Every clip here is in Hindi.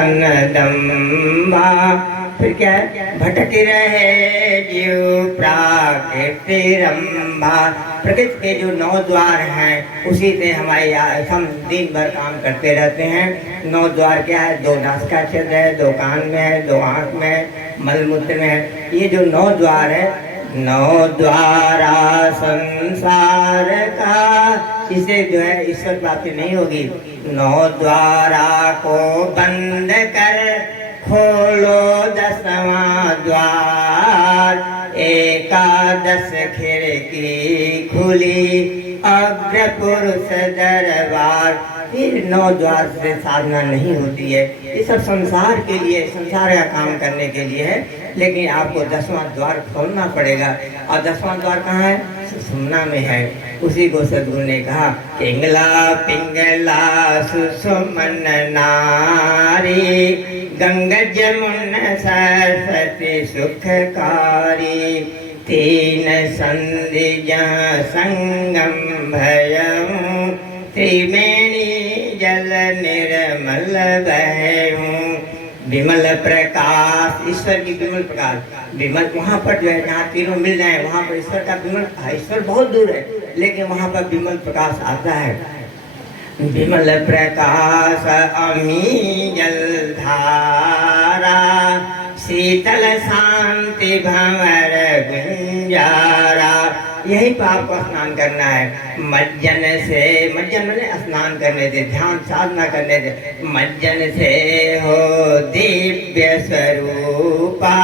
साधंगदम्बा। फिर क्या है, भटक रहे जीव प्राकृति रंभा। प्रकृति के जो 9 द्वार हैं उसी से हमारे हम दिन भर काम करते रहते हैं। 9 द्वार क्या है, 2 नासिका छिद्र है, 2 कान में है, 2 आँख में है, मलमूत्र में है। ये जो 9 द्वार है, 9 द्वारा संसार का, इसे जो है ईश्वर प्राप्ति नहीं होगी। 9 द्वारा को बंद कर खोलो 10वां द्वार। एकादश खिड़की खुली अग्र पुरुष दरबार। फिर 9 द्वार से साधना नहीं होती है। ये सब संसार के लिए, संसार का काम करने के लिए है, लेकिन आपको 10वां द्वार खोलना पड़ेगा। और 10वां द्वार कहाँ है? सुषुम्ना में है। उसी को सद्गुरु ने कहा, पिंगला पिंगला सुषुम्न नारी, गंगा जमुना सरस्वती सुखकारी। 3 संधि जहाँ संगम भयऊं, त्रिवेणी जल निर्मल बहऊं। विमल प्रकाश, ईश्वर की विमल प्रकाश, विमल वहाँ पर जो है जहाँ तीनों मिल जाए वहाँ पर ईश्वर का विमल, ईश्वर बहुत दूर है लेकिन वहाँ पर विमल प्रकाश आता है। विमल प्रकाश अमी जल धारा, शीतल शांति भंवर गुंजारा। यही पर आपको स्नान करना है। मज्जन से, मज्जन मैंने स्नान करने से, ध्यान साधना करने से, मज्जन से हो दिव्य स्वरूपा।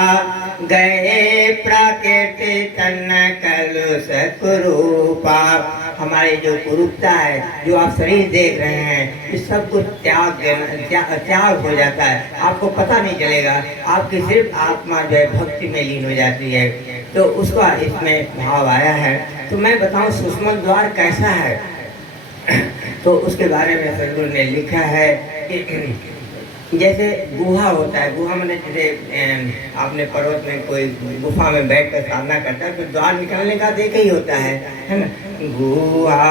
गए प्रकृति तन कलुष कुरूपा। हमारी जो कुरूपता है, जो आप शरीर देख रहे हैं, इस सब कुछ त्याग हो जाता है। आपको पता नहीं चलेगा, आपकी सिर्फ आत्मा जो है भक्ति में लीन हो जाती है। तो उसका इसमें भाव आया है। तो मैं बताऊं सुषुम्ना द्वार कैसा है, तो उसके बारे में सद्गुरु ने लिखा है कि जैसे गुहा होता है, गुहा मैंने जैसे आपने पर्वत में कोई गुफा में बैठ कर साधना करता है तो द्वार निकलने का एक ही होता है ना। गुहा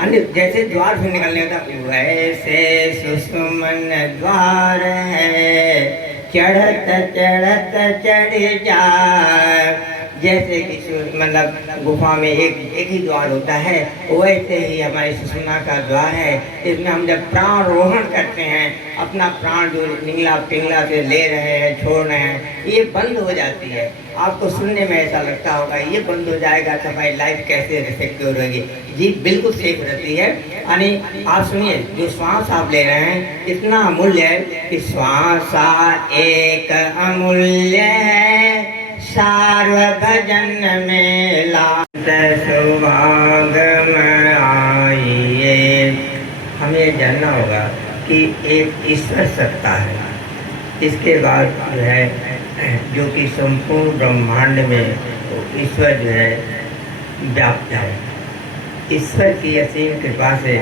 अन्य जैसे द्वार से निकलने का, वैसे सुषुम्ना द्वार है, चढ़त चढ़त चढ़ जा जैसे कि मतलब गुफा में एक ही द्वार होता है, वैसे ही हमारी सुषुम्ना का द्वार है। इसमें हम जब प्राण रोहण करते हैं, अपना प्राण जो निंगला पिंगला से ले रहे हैं, छोड़ रहे हैं, ये बंद हो जाती है। आपको सुनने में ऐसा लगता होगा ये बंद हो जाएगा तो हमारी लाइफ कैसे सिक्योर होगी। जी बिल्कुल सेफ रहती है। यानी आप सुनिए, जो श्वास आप ले रहे हैं इतना अमूल्य है कि श्वास एक अमूल्य है, सार्वभजन में लात सुभागम आइए। हमें जानना होगा कि एक ईश्वर सत्ता है, इसके बाद जो है जो कि संपूर्ण ब्रह्मांड में ईश्वर जो है व्याप्त है। ईश्वर की असीम कृपा से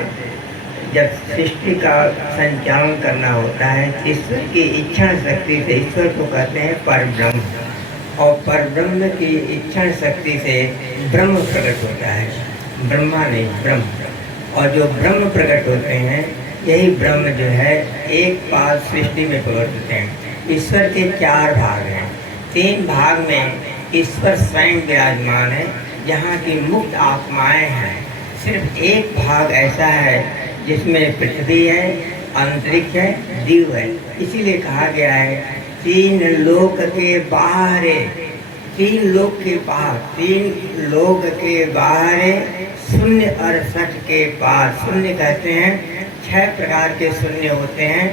जब सृष्टि का संचालन करना होता है, ईश्वर की इच्छा शक्ति से, ईश्वर को कहते हैं परब्रह्म, और परब्रह्म की इच्छा शक्ति से ब्रह्म प्रकट होता है। ब्रह्मा नहीं, ब्रह्म। और जो ब्रह्म प्रकट होते हैं, यही ब्रह्म जो है एक पाद सृष्टि में प्रकट होते हैं। ईश्वर के 4 भाग हैं। 3 भाग में ईश्वर स्वयं विराजमान है, यहाँ की मुक्त आत्माएं हैं। सिर्फ एक भाग ऐसा है जिसमें पृथ्वी है, अंतरिक्ष है, दिव है। इसीलिए कहा गया है 3 लोक के बाहर, 3 लोक के बाहर, 3 लोक के बाहर शून्य और सठ के पार। शून्य कहते हैं 6 प्रकार के शून्य होते हैं,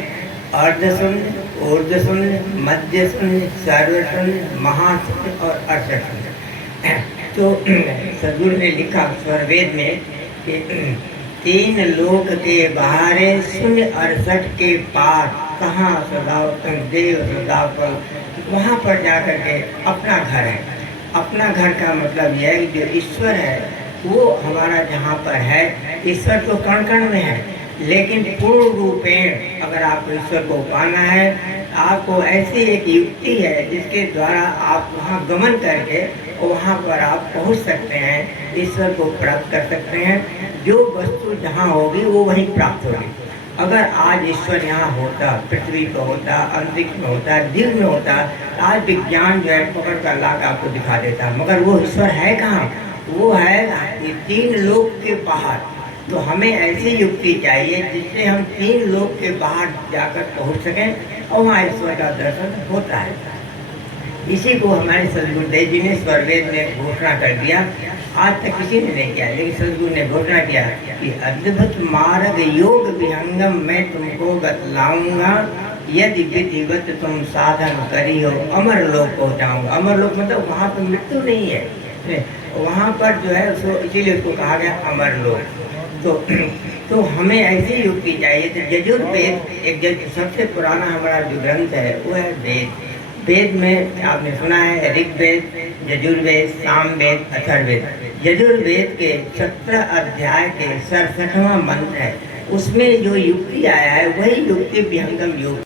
अर्ध शून्य, ऊर्ध्व शून्य, मध्य शून्य, सर्व शून्य, महाशून्य और अर्ध शून्य। तो सदगुरु ने लिखा स्वरवेद में कि 3 लोक के बाहर शून्य 68 के पार, कहाँ सदाव देव सदाव, वहाँ पर जाकर के अपना घर है। अपना घर का मतलब यह है कि जो ईश्वर है वो हमारा जहाँ पर है, ईश्वर तो कण कण में है, लेकिन पूर्ण रूपेण अगर आपको ईश्वर को पाना है, आपको ऐसी एक युक्ति है जिसके द्वारा आप वहाँ गमन करके वहाँ पर आप पहुँच सकते हैं, ईश्वर को प्राप्त कर सकते हैं। जो वस्तु जहाँ होगी वो वहीं प्राप्त होगी। अगर आज ईश्वर यहाँ होता, पृथ्वी पर होता, अंतरिक्ष में होता, दिल में होता, आज विज्ञान जो है पकड़ कर ला कर आपको दिखा देता, मगर वो ईश्वर है कहाँ? वो है 3 लोक के बाहर। तो हमें ऐसी युक्ति चाहिए जिससे हम 3 लोक के बाहर जाकर पहुंच सकें और वहाँ ईश्वर का दर्शन होता है। इसी को हमारे सदगुरुदेव जी ने स्वरवेद में घोषणा कर दिया। आज तक किसी ने नहीं किया, लेकिन सदगुरु ने घोषणा किया कि अद्भुत मार्ग योग विहंगम मैं तुमको बतलाऊंगा, यदि विधिवत तुम साधन करी हो अमर लोक पहुँचाऊंगा। अमर लोक मतलब वहाँ पर मृत्यु नहीं है, वहाँ पर जो है उसको, इसीलिए उसको कहा गया अमर लोक। तो हमें ऐसी युक्ति चाहिए। तो यजुर्वेद एक सबसे पुराना हमारा जो ग्रंथ है वो है वेद। वेद में आपने सुना है ऋग्वेद, यजुर्वेद, सामवेद, अथर्ववेद। यजुर्वेद के 17 अध्याय के 67वां मंत्र है, उसमें जो युक्ति आया है वही युक्ति विहंगम योग